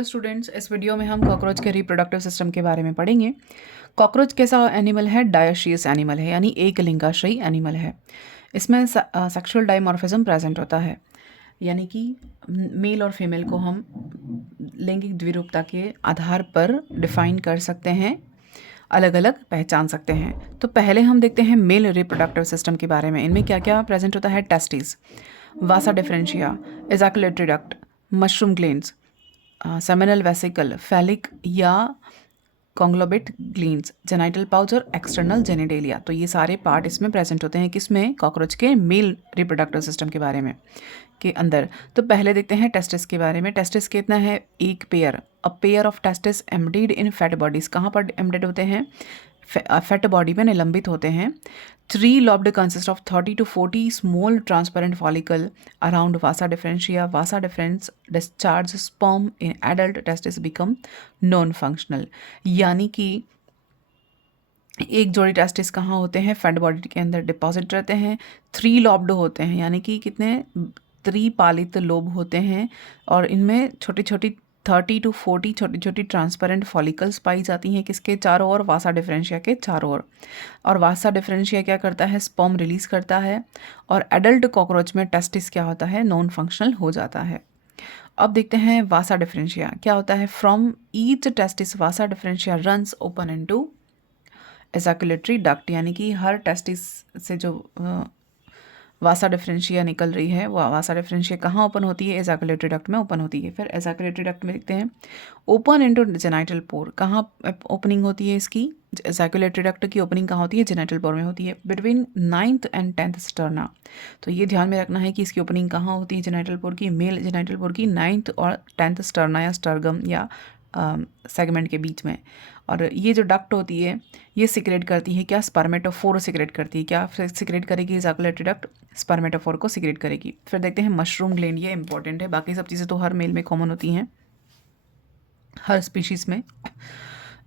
Students, इस video में हम कॉकरोच के रिप्रोडक्टिव सिस्टम के बारे में पढ़ेंगे। कॉकरोच कैसा एनिमल है? डायोशियस एनिमल है, यानी एक लिंगाश्रयी एनिमल है। इसमें सेक्सुअल डाइमॉर्फिज्म प्रेजेंट होता है, यानी कि मेल और फीमेल को हम लैंगिक द्विरूपता के आधार पर डिफाइन कर सकते हैं, अलग अलग पहचान सकते हैं। तो पहले हम देखते हैं मेल रिप्रोडक्टिव सिस्टम के बारे में। इनमें क्या क्या प्रेजेंट होता है? Testis, vasa differentia, ejaculatory duct, mushroom glands, seminal vesicle, phallic या कॉन्ग्लोबेट ग्लैंड्स, जेनाइटल पाउच और एक्सटर्नल जेनिटेलिया। तो ये सारे पार्ट इसमें प्रेजेंट होते हैं। किसमें? कॉकरोच के मेल रिप्रोडक्टिव सिस्टम के बारे में के अंदर। तो पहले देखते हैं टेस्टिस के बारे में। टेस्टिस कितना है? एक pair. A pair of testis embedded in fat bodies. कहाँ पर एम्बेडेड होते हैं? फैट बॉडी में निलंबित होते हैं। 3 lobed consist of 30 to 40 small transparent follicle around vasa differentia. Vasa differens discharge sperm in adult testis become non-functional. यानी कि एक जोड़ी टेस्टिस कहाँ होते हैं? फैट बॉडी के अंदर डिपॉजिट रहते हैं। 3 lobed होते हैं, यानी कि कितने? त्रिपालित लोब होते हैं, और इनमें छोटी छोटी 30 to 40 छोटी छोटी ट्रांसपेरेंट फॉलिकल्स पाई जाती हैं। किसके चारों ओर? वासा डिफरेंशिया के चारों ओर। और वासा डिफरेंशिया क्या करता है? स्पर्म रिलीज करता है। और एडल्ट कॉकरोच में टेस्टिस क्या होता है? नॉन फंक्शनल हो जाता है। अब देखते हैं वासा डिफरेंशिया क्या होता है। From each testis vasa differentia runs open into ejaculatory duct, यानी कि हर टेस्टिस से जो वासा डिफरेंशिया निकल रही है, वो वासा डिफरेंशिया कहाँ ओपन होती है? एजाकुलेटरी डक्ट में ओपन होती है। फिर एजाकुलेटरी डक्ट में देखते हैं ओपन इनटू जेनाइटल पोर। कहाँ ओपनिंग होती है इसकी? एजाकुलेटरी डक्ट की ओपनिंग कहाँ होती है? जेनाइटल पोर में होती है, between 9th and 10th sterna. तो ये ध्यान में रखना है कि इसकी ओपनिंग कहाँ होती है? जेनाइटल पोर की, मेल जेनाइटल पोर की 9th और 10th स्टर्ना या स्टर्गम या सेगमेंट के बीच में। और ये जो डक्ट होती है ये सिक्रेट करती है क्या? स्पर्मेटोफोर सिक्रेट करती है। क्या सिक्रेट करेगी? एजाकुलेटरी डक्ट स्पर्मेटोफोर को सिक्रेट करेगी। फिर देखते हैं मशरूम ग्लैंड, ये इंपॉर्टेंट है। बाकी सब चीज़ें तो हर मेल में कॉमन होती हैं, हर स्पीशीज़ में,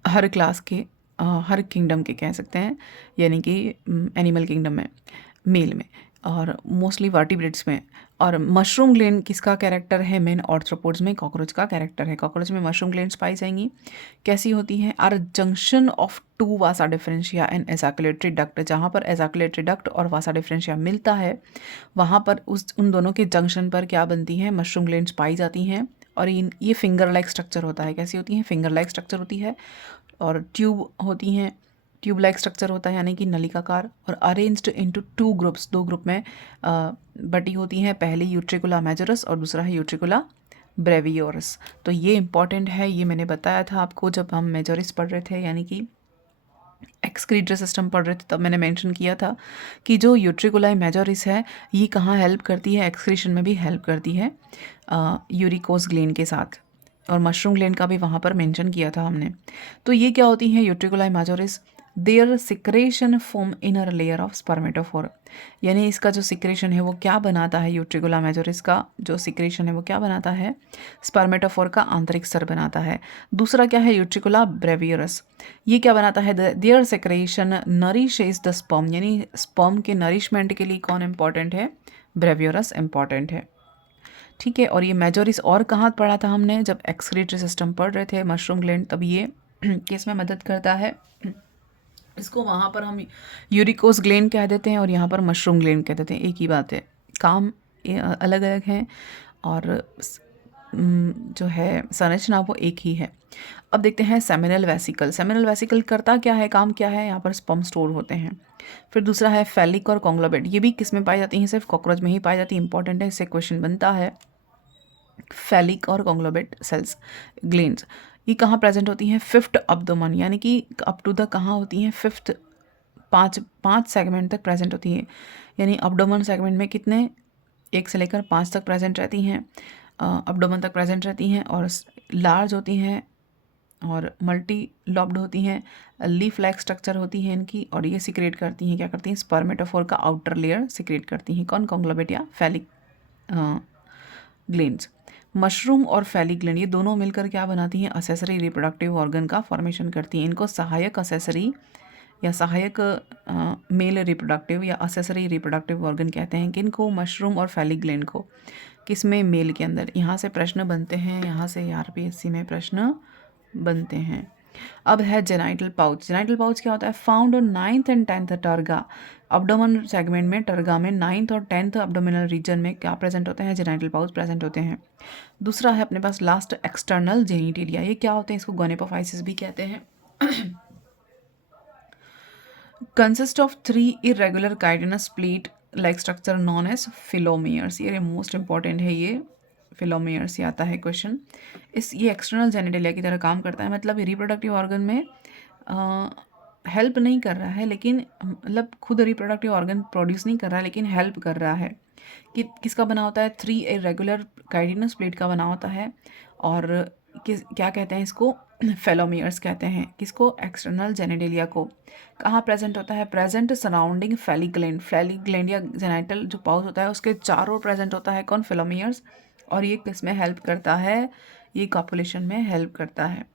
हर क्लास के, हर किंगडम के कह सकते हैं, यानी कि एनिमल किंगडम में, मेल में, और मोस्टली वर्टिब्रेट्स में। और मशरूम ग्लैंड किसका कैरेक्टर है? मेन ऑर्थ्रोपोड्स में कॉकरोच का कैरेक्टर है। कॉकरोच में मशरूम ग्लैंड्स पाई जाएंगी। कैसी होती हैं? Are junction of 2 vasa differentia and ejaculatory duct. जहाँ पर एजाकुलेटरी डक्ट और वासा डिफरेंशिया मिलता है, वहाँ पर उन दोनों के जंक्शन पर क्या बनती हैं? मशरूम ग्लैंड्स पाई जाती हैं। और ये फिंगर लाइक स्ट्रक्चर होता है। कैसी होती हैं? फिंगर लाइक स्ट्रक्चर होती है, और ट्यूब होती हैं, ट्यूब लाइक स्ट्रक्चर होता है, यानी कि नलिकाकार, और अरेंज्ड इनटू 2 ग्रुप्स, 2 ग्रुप में बटी होती हैं। पहली यूट्रिकुला मेजोरस और दूसरा है यूट्रिकुला ब्रेवियोरस। तो ये इंपॉर्टेंट है, ये मैंने बताया था आपको जब हम मेजोरिस पढ़ रहे थे, यानी कि एक्सक्रीटरी सिस्टम पढ़ रहे थे, तब मैंने मेंशन किया था कि जो यूट्रिकुलाई मेजोरिस है ये कहाँ हेल्प करती है? एक्सक्रीशन में भी हेल्प करती है यूरिकोस ग्लैंड के साथ। और मशरूम ग्लैंड का भी वहाँ पर मेंशन किया था हमने। तो ये क्या होती हैं? Utriculi majoris, there secretion form inner layer of spermatophore. यानी इसका जो सिक्रेशन है वो क्या बनाता है? यूट्रिकुला मेजोरिस का जो सिक्रेशन है वो क्या बनाता है? स्पर्मेटोफोर का आंतरिक स्तर बनाता है। दूसरा क्या है? यूट्रिकुला ब्रेवियरस, ये क्या बनाता है? There secretion nourishes the sperm, यानी स्पर्म के नरिशमेंट के लिए कौन इंपॉर्टेंट है? ब्रेवियरस इंपॉर्टेंट है। ठीक है। और ये मेजोरिस और कहाँ पढ़ा था हमने? जब एक्सक्रीटरी सिस्टम पढ़ रहे थे, मशरूम ग्लैंड, तब ये किस में मदद करता है? इसको वहाँ पर हम यूरिकोस ग्लैंड कह देते हैं और यहाँ पर मशरूम ग्लैंड कह देते हैं। एक ही बात है, काम अलग अलग हैं, और जो है संरचना वो एक ही है। अब देखते हैं सेमिनल वेसिकल। सेमिनल वेसिकल करता क्या है? काम क्या है? यहाँ पर स्पर्म स्टोर होते हैं। फिर दूसरा है फैलिक और कॉन्ग्लोबेट। ये भी किस में पाई जाती हैं? सिर्फ कॉकरोच में ही पाई जाती है। इंपॉर्टेंट है, इससे क्वेश्चन बनता है। फैलिक और कॉन्ग्लोबेट सेल्स ग्लैंड्स ये कहाँ प्रेजेंट होती हैं? 5th अब्डोमेन, यानी कि अप टू द कहाँ होती हैं? 5th, पाँच सेगमेंट तक प्रेजेंट होती हैं। यानी अब्डोमेन सेगमेंट में कितने? 1 से लेकर 5 तक प्रेजेंट रहती हैं, अब्डोमेन तक प्रेजेंट रहती हैं, और लार्ज होती हैं और मल्टी लॉब्ड होती हैं। लीफ लाइक स्ट्रक्चर होती है इनकी, और ये सिक्रेट करती हैं, क्या करती हैं? स्पर्मेटोफोर का आउटर लेयर सिक्रेट करती हैं। कौन? कॉन्ग्लोबेट या फैलिक ग्लैंड्स। मशरूम और फैलिक ग्लैंड ये दोनों मिलकर क्या बनाती हैं? असेसरी रिप्रोडक्टिव ऑर्गन का फॉर्मेशन करती हैं। इनको सहायक असेसरी या सहायक मेल रिप्रोडक्टिव या असेसरी रिप्रोडक्टिव ऑर्गन कहते हैं। किनको? मशरूम और फैलिक ग्लैंड को। किस में, मेल के अंदर। यहाँ से प्रश्न बनते हैं, यहाँ से आरपीएससी में प्रश्न बनते हैं। अब है जेनाइटल पाउच। जेनाइटल पाउच क्या होता है? Found on 9th and 10th terga. Abdomen segment में, टर्गा में 9th और 10th अब्डोमिनल रीजन में क्या प्रेजेंट होते हैं? जेनाइटल पाउच प्रेजेंट होते हैं। दूसरा है अपने पास लास्ट एक्सटर्नल जेनिटेलिया। ये क्या होते हैं? इसको गोनेपोफाइसिस भी कहते हैं। Consist of 3 irregular chitinous plate like structure known as phallomeres. ये मोस्ट इंपॉर्टेंट है, ये फिलोमियर्स से आता है क्वेश्चन। ये एक्सटर्नल जेनिटेलिया की तरह काम करता है, मतलब ये रिप्रोडक्टिव ऑर्गन में हेल्प नहीं कर रहा है, लेकिन मतलब खुद रिप्रोडक्टिव ऑर्गन प्रोड्यूस नहीं कर रहा है, लेकिन हेल्प कर रहा है। कि किसका बना होता है? 3 इरेगुलर काइटिनस प्लेट का बना होता है। और क्या कहते हैं इसको? फेलोमियर्स कहते हैं। किसको? एक्सटर्नल जेनिटेलिया को। कहाँ प्रेजेंट होता है? Present surrounding phallic gland. Phallic gland या जेनाइटल जो पाउच होता है उसके चारों प्रेजेंट होता है कौन? फेलोमियर्स। और ये किस में हेल्प करता है? ये कॉपुलेशन में हेल्प करता है।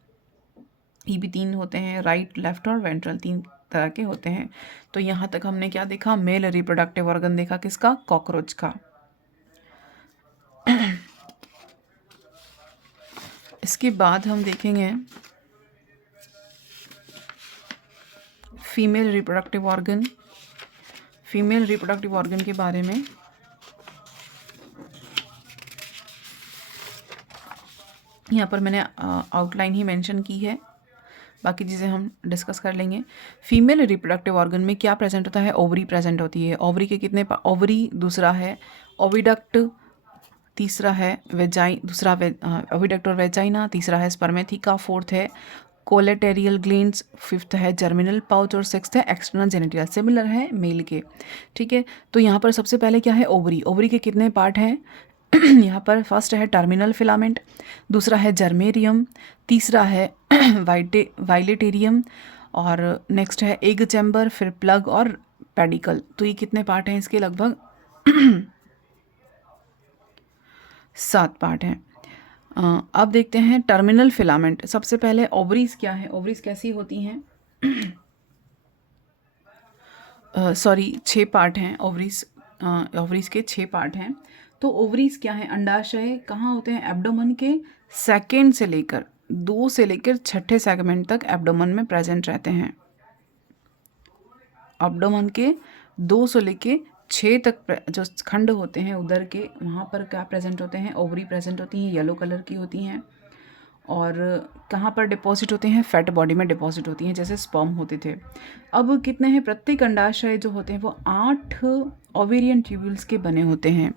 ये भी 3 होते हैं, राइट, लेफ्ट और वेंट्रल, 3 तरह के होते हैं। तो यहाँ तक हमने क्या देखा? मेल रिप्रोडक्टिव ऑर्गन देखा, किसका? कॉकरोच का। इसके बाद हम देखेंगे female reproductive organ. Female reproductive organ के बारे में यहाँ पर मैंने आउटलाइन ही मेंशन की है, बाकी चीज़ें हम डिस्कस कर लेंगे। फीमेल रिप्रोडक्टिव ऑर्गन में क्या प्रेजेंट होता है? ओवरी प्रेजेंट होती है। ओवरी के कितने ओवरी, दूसरा है ओविडक्ट, तीसरा है ओविडक्ट और वेजाइना, तीसरा है स्पर्मेथिका, फोर्थ है कोलेटेरियल ग्लैंड्स, फिफ्थ है जर्मिनल पाउच और सिक्स्थ है एक्सटर्नल जेनिटलिया। सिमिलर है मेल के, ठीक है। तो यहाँ पर सबसे पहले क्या है? ओवरी। ओवरी के कितने पार्ट हैं? यहाँ पर फर्स्ट है टर्मिनल फिलामेंट, दूसरा है जर्मेरियम, तीसरा है वाइलेटेरियम, और नेक्स्ट है एग चैम्बर, फिर प्लग और पेडिकल। तो ये कितने पार्ट हैं इसके? लगभग 7 पार्ट हैं। अब देखते हैं टर्मिनल फिलामेंट। सबसे पहले ओवरीज क्या है? ओवरीज कैसी होती हैं? सॉरी, 6 पार्ट हैं ओवरीज। ओवरीज के 6 पार्ट हैं। तो ओवरीज क्या है? अंडाशय कहाँ होते हैं? एब्डोमन के सेकेंड से लेकर 2 से लेकर 6ठे सेगमेंट तक एब्डोमन में प्रेजेंट रहते हैं। एब्डोमन के 2 से लेकर 6 तक जो खंड होते हैं उधर के, वहाँ पर क्या प्रेजेंट होते हैं? ओवरी प्रेजेंट होती हैं, येलो कलर की होती हैं। और कहाँ पर डिपॉजिट होते हैं? फैट बॉडी में डिपॉजिट होती हैं, जैसे स्पर्म होते थे। अब कितने हैं? प्रत्येक अंडाशय जो होते हैं वो 8 ओवेरियन ट्यूब्यूल्स के बने होते हैं।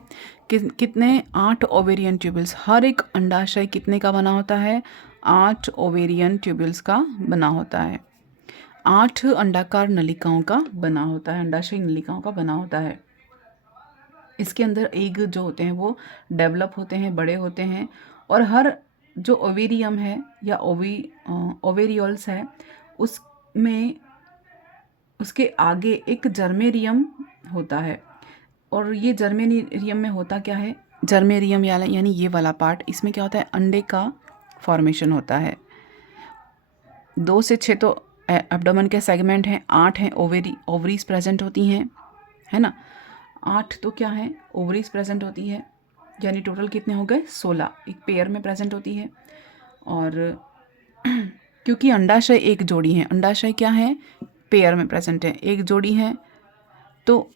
कितने? 8 ओवेरियन ट्यूब्यूल्स। हर एक अंडाशय कितने का बना होता है? 8 ओवेरियन ट्यूब्यूल्स का बना होता है। 8 अंडाकार नलिकाओं का बना होता है, अंडाशय नलिकाओं का बना होता है। इसके अंदर एग जो होते हैं वो डेवलप होते हैं, बड़े होते हैं। और हर जो ओवेरियम है या ओवेरियोल्स है उसमें, उसके आगे एक जर्मेरियम होता है। और ये जर्मेरियम में होता क्या है? जर्मेरियम यानी ये वाला पार्ट, इसमें क्या होता है? अंडे का फॉर्मेशन होता है। 2 से 6 तो एब्डोमेन के सेगमेंट हैं, 8 हैं ओवरीज प्रेजेंट होती हैं, है ना। 8 तो क्या है? ओवरीज प्रेजेंट होती है, यानी टोटल कितने हो गए? 16 एक पेयर में प्रेजेंट होती है। और क्योंकि अंडाशय एक जोड़ी है, अंडाशय क्या है? पेयर में प्रेजेंट है, एक जोड़ी है। तो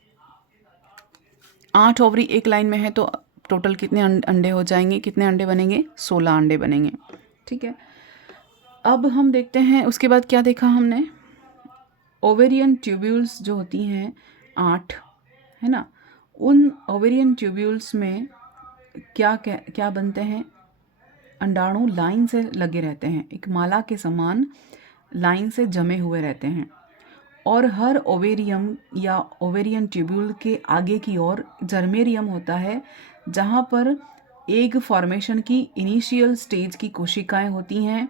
8 ओवरी एक लाइन में है, तो टोटल कितने अंडे हो जाएंगे? कितने अंडे बनेंगे? 16 अंडे बनेंगे, ठीक है। अब हम देखते हैं उसके बाद क्या देखा हमने? ओवेरियन ट्यूब्यूल्स जो होती हैं 8, है ना, उन ओवेरियन ट्यूब्यूल्स में क्या बनते हैं? अंडाणु लाइन से लगे रहते हैं, एक माला के समान लाइन से जमे हुए रहते हैं। और हर ओवेरियम या ओवेरियन ट्यूब्यूल के आगे की ओर जर्मेरियम होता है, जहाँ पर एग फॉर्मेशन की इनिशियल स्टेज की कोशिकाएं होती हैं।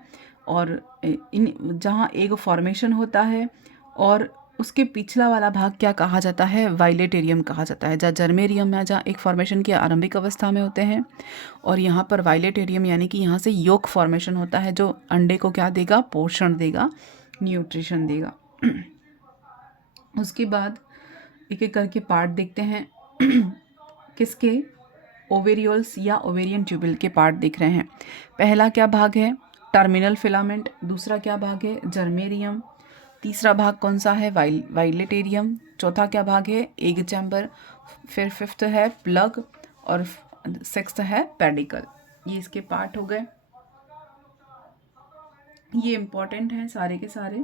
और जहाँ एग फॉर्मेशन होता है, और उसके पिछला वाला भाग क्या कहा जाता है? वाइलेटेरियम कहा जाता है। जहाँ जर्मेरियम है, जहाँ एक फॉर्मेशन की आरंभिक अवस्था में होते हैं, और यहाँ पर वाइलेटेरियम यानी कि यहाँ से योक फॉर्मेशन होता है, जो अंडे को क्या देगा? पोषण देगा, न्यूट्रिशन देगा। उसके बाद एक एक करके पार्ट देखते हैं। किसके? ओवेरियोल्स या ओवेरियन ट्यूबल के पार्ट दिख रहे हैं। पहला क्या भाग है? Terminal filament. दूसरा क्या भाग है? जर्मेरियम। तीसरा भाग कौन सा है? वाइलेटेरियम। चौथा क्या भाग है? Egg chamber. फिर फिफ्थ है प्लग और सिक्स्थ है पेडिकल। ये इसके पार्ट हो गए। ये इम्पॉर्टेंट हैं सारे के सारे।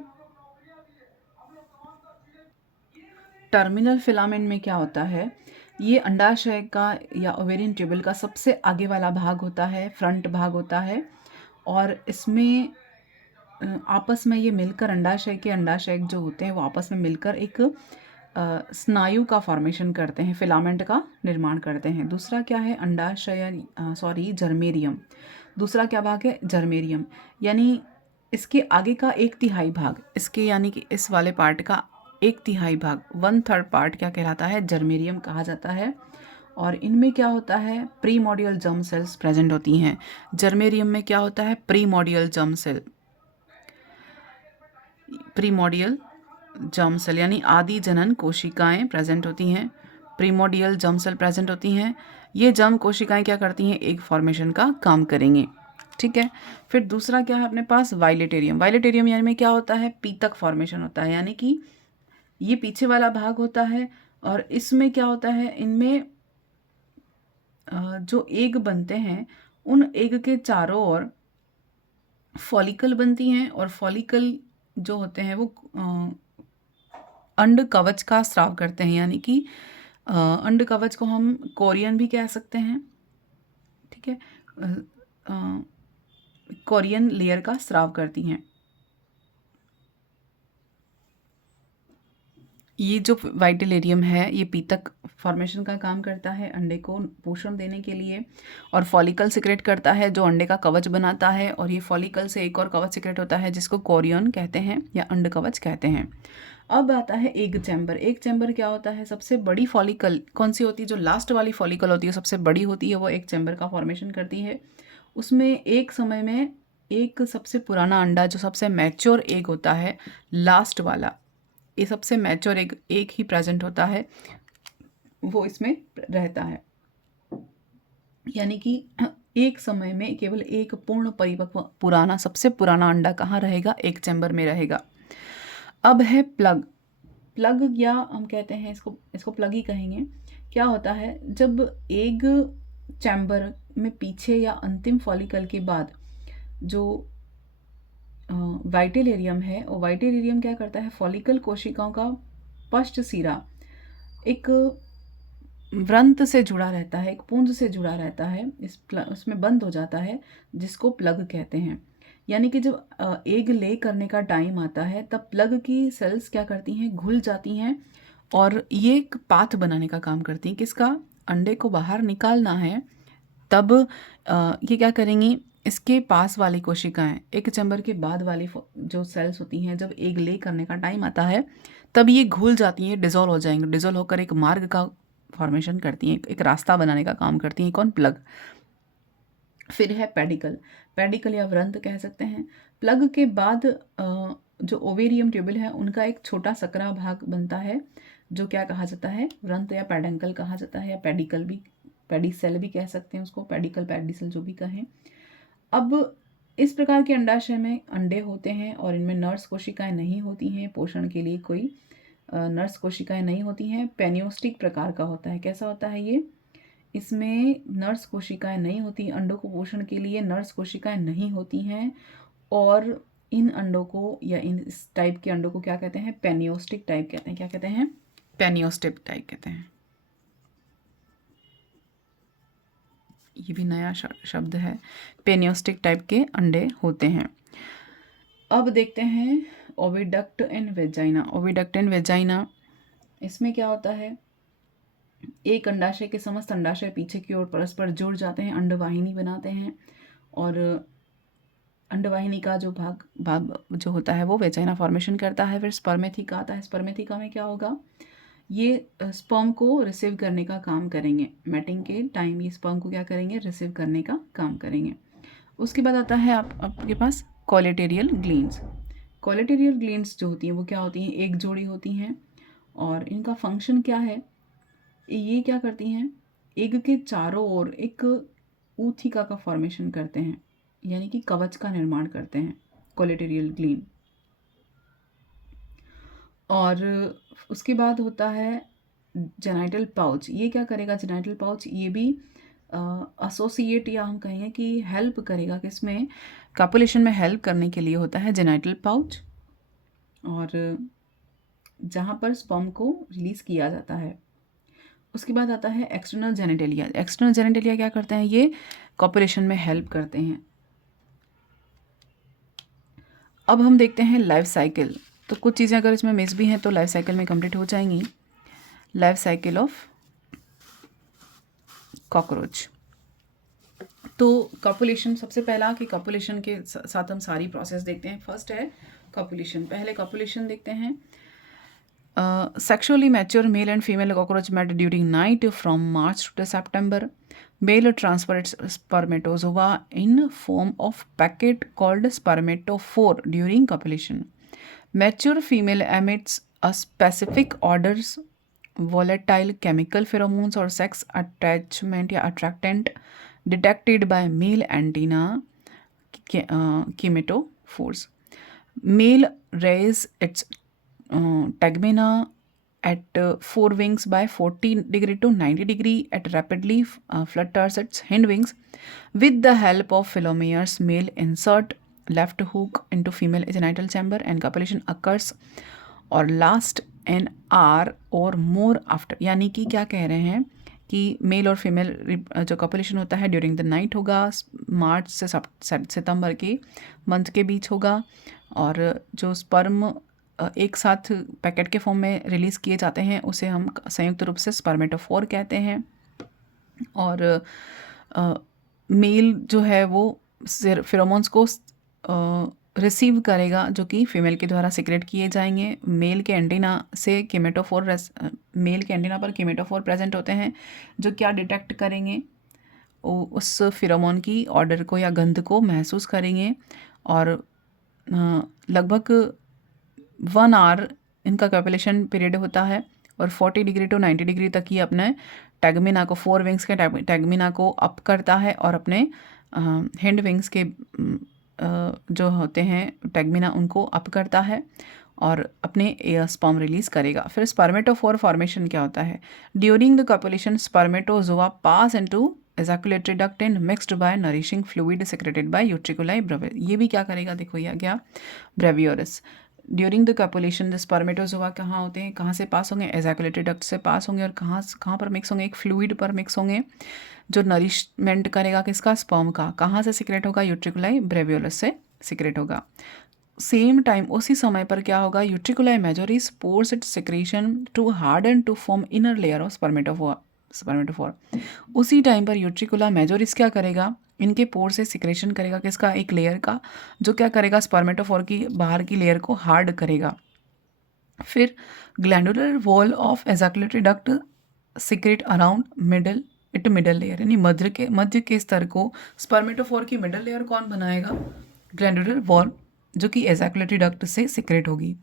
टर्मिनल फिलामेंट में क्या होता है? ये अंडाशय का या ओवेरियन ट्यूबल का सबसे आगे वाला भाग होता है, फ्रंट भाग होता है, और इसमें आपस में ये मिलकर अंडाशय के अंडाशय जो होते हैं वो आपस में मिलकर एक स्नायु का फॉर्मेशन करते हैं, फिलामेंट का निर्माण करते हैं। दूसरा क्या है? अंडाशय जर्मेरियम। दूसरा क्या भाग है? जर्मेरियम। यानी इसके आगे का 1/3 भाग, इसके यानी कि इस वाले पार्ट का 1/3 भाग, 1/3 पार्ट क्या कहलाता है? जर्मेरियम कहा जाता है। और इनमें क्या होता है? प्रीमोडियल जर्म सेल्स प्रेजेंट होती हैं। जर्मेरियम में क्या होता है? प्रीमोडियल जर्म सेल यानी आदि जनन कोशिकाएं प्रेजेंट होती हैं। प्रीमोडियल जर्म सेल प्रेजेंट होती हैं। ये जर्म कोशिकाएं क्या करती हैं? एग फॉर्मेशन का काम करेंगे। ठीक है। फिर दूसरा क्या है अपने पास? वाइलेटेरियम। वाइलेटेरियम यानी में क्या होता है? पीतक फॉर्मेशन होता है, यानी कि ये पीछे वाला भाग होता है और इसमें क्या होता है? इनमें जो एग बनते हैं उन एग के चारों ओर फॉलिकल बनती हैं, और फॉलिकल जो होते हैं वो अंड कवच का स्राव करते हैं, यानी कि अंड कवच को हम कोरियन भी कह सकते हैं। ठीक है। कोरियन लेयर का स्राव करती हैं। ये जो वाइटिलेरियम है ये पीतक फॉर्मेशन का काम करता है, अंडे को पोषण देने के लिए, और फॉलिकल सिक्रेट करता है जो अंडे का कवच बनाता है, और ये फॉलिकल से एक और कवच सिक्रेट होता है जिसको कोरियन कहते हैं या अंड कवच कहते हैं। अब आता है एग चैम्बर। एग चैम्बर क्या होता है? सबसे बड़ी फॉलिकल कौन सी होती है? जो लास्ट वाली फॉलिकल होती है सबसे बड़ी होती है, वो एग चैम्बर का फॉर्मेशन करती है। उसमें एक समय में एक सबसे पुराना अंडा जो सबसे मैच्योर एग होता है, लास्ट वाला, ये सबसे मैच्योर एक ही प्रेजेंट होता है, वो इसमें रहता है। यानी कि एक समय में केवल एक पूर्ण परिपक्व पुराना सबसे पुराना अंडा कहाँ रहेगा? एक चैम्बर में रहेगा। अब है प्लग। प्लग या हम कहते हैं इसको प्लग ही कहेंगे। क्या होता है? जब एग चैम्बर में पीछे या अंतिम फॉलिकल के बाद जो वाइटिलेरियम है, और वाइटिलेरियम क्या करता है? फॉलिकल कोशिकाओं का पश्च सिरा एक व्रंत से जुड़ा रहता है, एक पुंज से जुड़ा रहता है, उसमें बंद हो जाता है, जिसको प्लग कहते हैं। यानी कि जब एग ले करने का टाइम आता है तब प्लग की सेल्स क्या करती हैं? घुल जाती हैं, और ये एक पाथ बनाने का काम करती हैं। किसका? अंडे को बाहर निकालना है तब ये क्या करेंगी? इसके पास वाली कोशिकाएं, एक चैम्बर के बाद वाली जो सेल्स होती हैं, जब एग ले करने का टाइम आता है तब ये घुल जाती हैं, डिजोल्व हो जाएंगे, डिजोल्व होकर एक मार्ग का फॉर्मेशन करती हैं, एक रास्ता बनाने का काम करती हैं। कौन? प्लग। फिर है पेडिकल। पेडिकल या व्रंत कह सकते हैं। प्लग के बाद जो ओवेरियम ट्यूबल है उनका एक छोटा सकरा भाग बनता है, जो क्या कहा जाता है? व्रंत या पेडंकल कहा जाता है, या पेडिकल भी, पेडिसेल भी कह सकते हैं उसको, पेडिकल पेडिसेल जो भी कहें। अब इस प्रकार के अंडाशय में अंडे होते हैं और इनमें नर्स कोशिकाएं नहीं होती हैं, पोषण के लिए कोई नर्स कोशिकाएं नहीं होती हैं। पेनियोस्टिक प्रकार का होता है। कैसा होता है ये? इसमें नर्स कोशिकाएं नहीं होती, अंडों को पोषण के लिए नर्स कोशिकाएं नहीं होती हैं, और इन अंडों को या इस टाइप के अंडों को क्या कहते हैं? पेनियोस्टिक टाइप कहते हैं। क्या कहते हैं? पेनियोस्टिक टाइप कहते हैं। ये भी नया शब्द है। पेनियोस्टिक टाइप के अंडे होते हैं। अब देखते हैं oviduct and vagina. Oviduct and vagina, इसमें क्या होता है? एक अंडाशय के समस्त अंडाशय पीछे की ओर परस्पर जुड़ जाते हैं, अंडवाहिनी बनाते हैं, और अंडवाहिनी का जो भाग जो होता है वो वेजाइना फॉर्मेशन करता है। फिर स्पर्मेथिका आता है। स्पर्मेथिका में क्या होगा? ये स्पर्म को रिसीव करने का काम करेंगे। मैटिंग के टाइम ये स्पर्म को क्या करेंगे? रिसीव करने का काम करेंगे। उसके बाद आता है आपके पास कोलेटेरियल ग्लैंड्स। कोलेटेरियल ग्लैंड्स जो होती हैं वो क्या होती हैं? एक जोड़ी होती हैं, और इनका फंक्शन क्या है? ये क्या करती हैं? एग के चारों ओर एक ऊथिका का फॉर्मेशन करते हैं, यानी कि कवच का निर्माण करते हैं, कोलेटेरियल ग्लीन। और उसके बाद होता है जेनाइटल पाउच। ये क्या करेगा जेनाइटल पाउच? ये भी एसोसिएट या हम कहेंगे कि हेल्प करेगा, किसमें? कॉपुलेशन में हेल्प करने के लिए होता है जेनाइटल पाउच, और जहाँ पर स्पर्म को रिलीज किया जाता है। उसके बाद आता है एक्सटर्नल जेनिटेलिया। एक्सटर्नल जेनिटेलिया क्या करते हैं? ये कॉपुलेशन में हेल्प करते हैं। अब हम देखते हैं लाइफ साइकिल। तो कुछ चीज़ें अगर इसमें मिस भी हैं तो लाइफ साइकिल में कंप्लीट हो जाएंगी। Life cycle of cockroach. तो कॉपुलेशन, सबसे पहला कि कॉपुलेशन के साथ हम सारी प्रोसेस देखते हैं। फर्स्ट है कॉपुलेशन। पहले कॉपुलेशन देखते हैं। Sexually mature male and female cockroach met during night from March to September. Male transfer its spermatozoa in form of packet called spermatophore during copulation. Mature female emits a specific odors, volatile chemical pheromones or sex attachment या attractant detected by male antenna chematophores. Male raise its tegmina at 4 wings by 40 degree to 90 degree at rapidly flutters its hind wings. With the help of philomeres, male insert left hook into female genital chamber and copulation occurs or last an hour or more after. यानी कि क्या कह रहे हैं कि mail और female जो copulation होता है ड्यूरिंग द नाइट होगा, मार्च से सितंबर के मंथ के बीच होगा, और जो स्पर्म एक साथ पैकेट के फॉर्म में रिलीज़ किए जाते हैं उसे हम संयुक्त रूप से स्पर्मेटोफोर कहते हैं। और मेल जो है वो फेरोमोन्स को रिसीव करेगा जो कि फीमेल के द्वारा सिक्रेट किए जाएंगे। मेल के एंटीना से केमेटोफोर, मेल के एंटीना पर केमेटोफोर प्रेजेंट होते हैं जो क्या डिटेक्ट करेंगे? उस फेरोमोन की ऑर्डर को या गंध को महसूस करेंगे, और लगभग 1 आवर इनका कॉपुलेशन पीरियड होता है, और 40 डिग्री टू 90 डिग्री तक ये अपने टैगमिना को, 4 विंग्स के टैगमिना को अप करता है और अपने हिंड विंग्स के जो होते हैं टैगमिना उनको अप करता है और अपने स्पर्म रिलीज करेगा। फिर स्पर्मेटोफोर फॉर्मेशन क्या होता है? During the copulation spermatozoa pass into ejaculatory duct and mixed by nourishing fluid secreted by utriculi brevioris. ये भी क्या करेगा? देखो ये क्या, brevioris. During the copulation the spermatozoa कहाँ होते हैं, कहाँ से पास होंगे? एजाकुलेटरी डक्ट से पास होंगे, और कहाँ पर मिक्स होंगे? एक फ्लूइड पर मिक्स होंगे जो नरिशमेंट करेगा किसका? स्पर्म का। कहाँ से सिक्रेट होगा? यूट्रिकुलाई ब्रेवियरिस से सिक्रेट होगा। सेम टाइम उसी समय पर क्या होगा? Utriculi majoris pours its secretion to harden to form inner layer of spermatophore. उसी टाइम पर यूट्रिकुला मेजोरिस क्या करेगा? इनके पोर से सिक्रेशन करेगा किसका? एक लेयर का, जो क्या करेगा? स्पर्मेटोफोर की बाहर की लेयर को हार्ड करेगा। फिर glandular wall of ejaculatory duct secrete around middle layer, यानी मध्य के स्तर को स्पर्मेटोफोर की मिडल लेयर कौन बनाएगा? ग्लैंडुलर वॉल, जो कि एजाकुलेटरी डक्ट से सिक्रेट होगी।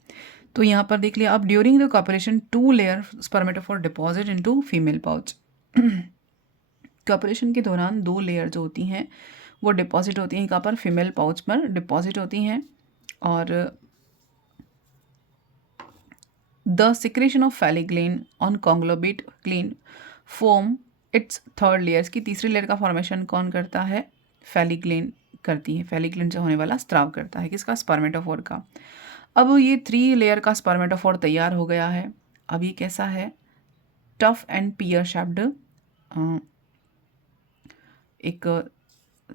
तो यहाँ पर देख लिया। अब during the copulation 2 layer spermatophore deposit into female pouch. Copulation के दौरान 2 लेयर जो होती हैं वो डिपॉजिट होती हैं कहाँ पर? फीमेल पाउच पर डिपॉजिट होती हैं। और the secretion of phallic gland on conglobate gland form its third layers की तीसरी लेयर का फॉर्मेशन कौन करता है? फैलिक ग्लैंड करती है। फैलिक ग्लैंड से होने वाला स्त्राव करता है किसका? स्पर्मेटोफोर का। अब ये 3 लेयर का स्पर्मेटोफोर तैयार हो गया है। अब ये कैसा है? टफ एंड पियर शेप्ड एक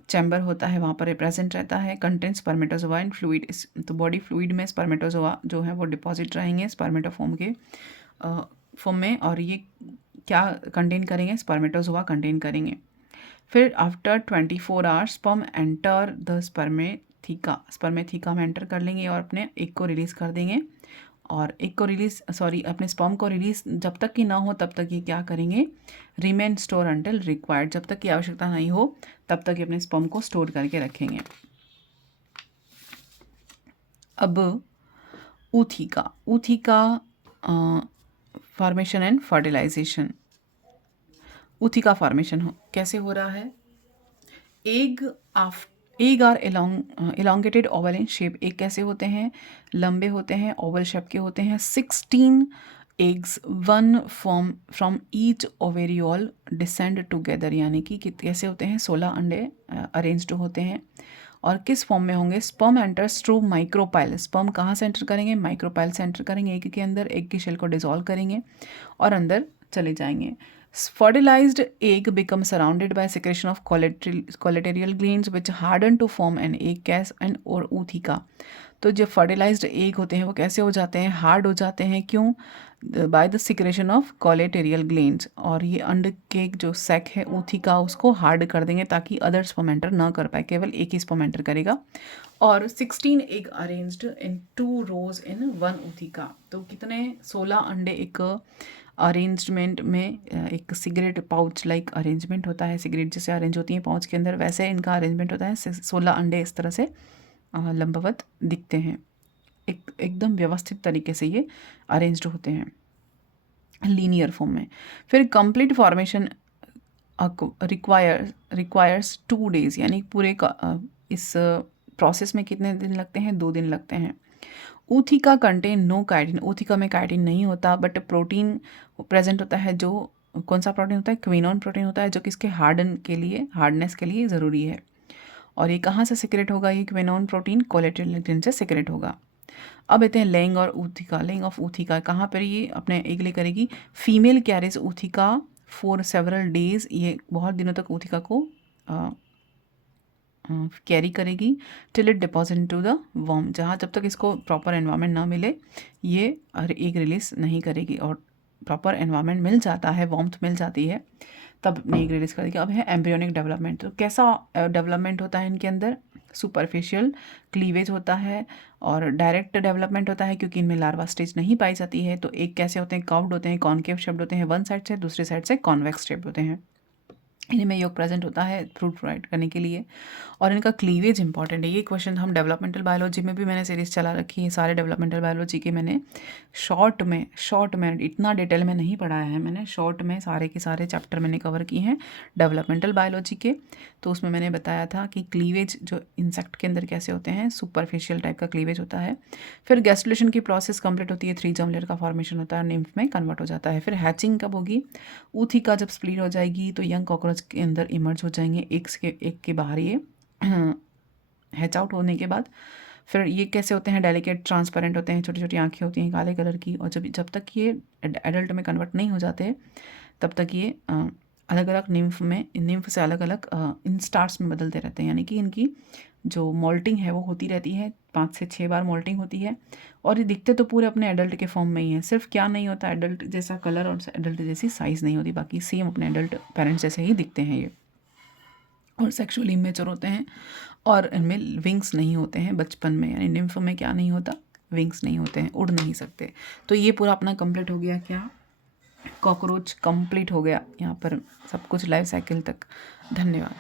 चैम्बर होता है, वहाँ पर प्रेजेंट रहता है। कंटेंट स्पर्मेटोजोआ इन फ्लूइड, तो बॉडी फ्लूइड में स्पर्मेटोजोआ जो है वो डिपॉजिट रहेंगे स्पर्मेटोफॉर्म के फॉर्म में, और ये क्या कंटेन करेंगे? स्पर्मेटोजोआ कंटेन करेंगे। फिर after 24 hours sperm enter the spermatheca में एंटर कर लेंगे और अपने एक को रिलीज़ कर देंगे, और एक को अपने स्पर्म को रिलीज जब तक कि ना हो तब तक ये क्या करेंगे? रिमेन स्टोर अंटिल रिक्वायर्ड, जब तक की आवश्यकता नहीं हो तब तक ये अपने स्पर्म को स्टोर करके रखेंगे। अब ootheca formation and fertilization. Ootheca formation कैसे हो रहा है? Egg are elongated oval in shape। Egg कैसे होते हैं? लंबे होते हैं, ओवल शेप के होते हैं। 16 eggs one form from each ovariole descend together, यानी कि कैसे होते हैं? 16 अंडे अरेंज्ड होते हैं। और किस फॉर्म में होंगे? Sperm enters through micropyle. Sperm कहाँ से एंटर करेंगे? माइक्रोपाइल से एंटर करेंगे एग के अंदर। एग की शेल को डिसॉल्व करेंगे और अंदर चले जाएंगे। Fertilized egg becomes surrounded by secretion of collateral glands which harden to form an egg case and और ootheca। तो जो फर्टिलाइज्ड एग होते हैं वो कैसे हो जाते हैं? हार्ड हो जाते हैं। क्यों? By the secretion of colleterial glands. और ये अंड के जो सैक है ऊथिका उसको हार्ड कर देंगे ताकि अदर स्पर्मेंटर ना कर पाए, केवल एक ही स्पर्मेंटर करेगा। और 16 एग अरेंज्ड इन 2 रोज इन 1 ऊथिका। तो कितने? 16 अंडे एक अरेंजमेंट में, एक सिगरेट पाउच लाइक अरेंजमेंट होता है। सिगरेट जैसे अरेंज होती है पाउच के अंदर, वैसे इनका अरेंजमेंट होता है। 16 अंडे इस तरह से लंबवत दिखते हैं। एकदम व्यवस्थित तरीके से ये अरेंज्ड होते हैं लीनियर फॉर्म में। फिर कंप्लीट फॉर्मेशन रिक्वायर्स 2 डेज, यानी पूरे इस प्रोसेस में कितने दिन लगते हैं? 2 दिन लगते हैं। Ootheca contain no chitin. Ootheca में काइटिन नहीं होता बट प्रोटीन प्रेजेंट होता है। जो कौन सा प्रोटीन होता है? क्विनोन प्रोटीन होता है, जो कि इसके हार्डनेस के लिए ज़रूरी है। और ये कहाँ से सिक्रेट होगा? ये क्विनोन प्रोटीन कोलेटरल ग्लैंड से सिक्रेट होगा। अब आते हैं लेइंग और ऊथिका। लेइंग ऑफ ऊथिका कहाँ पर ये अपने एग ले करेगी? Female carries ootheca for several days. ये बहुत दिनों तक ऊथिका को कैरी करेगी till it deposit to the warm. जब तक इसको प्रॉपर एनवायरनमेंट ना मिले ये एग रिलीज नहीं करेगी। और प्रॉपर एनवायरनमेंट मिल जाता है, वार्मथ मिल जाती है, तब अपनी एग रिलीज करेगी। अब है एम्ब्रियोनिक डेवलपमेंट। तो कैसा डेवलपमेंट होता है इनके अंदर? सुपरफिशियल क्लीवेज होता है और डायरेक्ट डेवलपमेंट होता है, क्योंकि इनमें लार्वा स्टेज नहीं पाई जाती है। तो एग कैसे होते हैं? कर्व्ड होते हैं, कॉनकेव शेप्ड होते हैं वन साइड से, दूसरी साइड से कॉन्वेक्स शेप्ड होते हैं। इनमें योग प्रेजेंट होता है फ्रूट प्रोवाइड करने के लिए। और इनका क्लीवेज इंपॉर्टेंट है। ये क्वेश्चन हम डेवलपमेंटल बायोलॉजी में भी मैंने सीरीज चला रखी है। सारे डेवलपमेंटल बायोलॉजी के मैंने शॉर्ट में इतना डिटेल में नहीं पढ़ाया है मैंने, शॉर्ट में सारे के सारे चैप्टर मैंने कवर किए हैं डेवलपमेंटल बायोलॉजी के। तो उसमें मैंने बताया था कि क्लीवेज जो इंसेक्ट के अंदर कैसे होते हैं, सुपरफिशियल टाइप का क्लीवेज होता है। फिर गैस्ट्रुलेशन की प्रोसेस कंप्लीट होती है, 3 जर्म लेयर का फॉर्मेशन होता है, निम्फ में कन्वर्ट हो जाता है। फिर हैचिंग कब होगी? ऊथिका जब स्प्लिट हो जाएगी तो यंग कॉकरोच के अंदर इमर्ज हो जाएंगे एक के बाहर ये हैच आउट होने के बाद। फिर ये कैसे होते हैं? डेलिकेट ट्रांसपेरेंट होते हैं, छोटी छोटी आंखें होती हैं काले कलर की। और जब तक ये एडल्ट में कन्वर्ट नहीं हो जाते तब तक ये अलग अलग निम्फ से अलग अलग इंस्टार्स में बदलते रहते हैं, यानी कि इनकी जो मोल्टिंग है वो होती रहती है, 5 से 6 बार मोल्टिंग होती है। और ये दिखते तो पूरे अपने एडल्ट के फॉर्म में ही है, सिर्फ क्या नहीं होता? एडल्ट जैसा कलर और एडल्ट जैसी साइज़ नहीं होती, बाकी सेम अपने एडल्ट पेरेंट्स जैसे ही दिखते हैं ये। और सेक्सुअली इमेच्योर होते हैं और इनमें विंग्स नहीं होते हैं बचपन में, यानी निम्फ में क्या नहीं होता? विंग्स नहीं होते हैं, उड़ नहीं सकते। तो ये पूरा अपना कंप्लीट हो गया। क्या? कॉकरोच कंप्लीट हो गया यहाँ पर सब कुछ लाइफ साइकिल तक। धन्यवाद।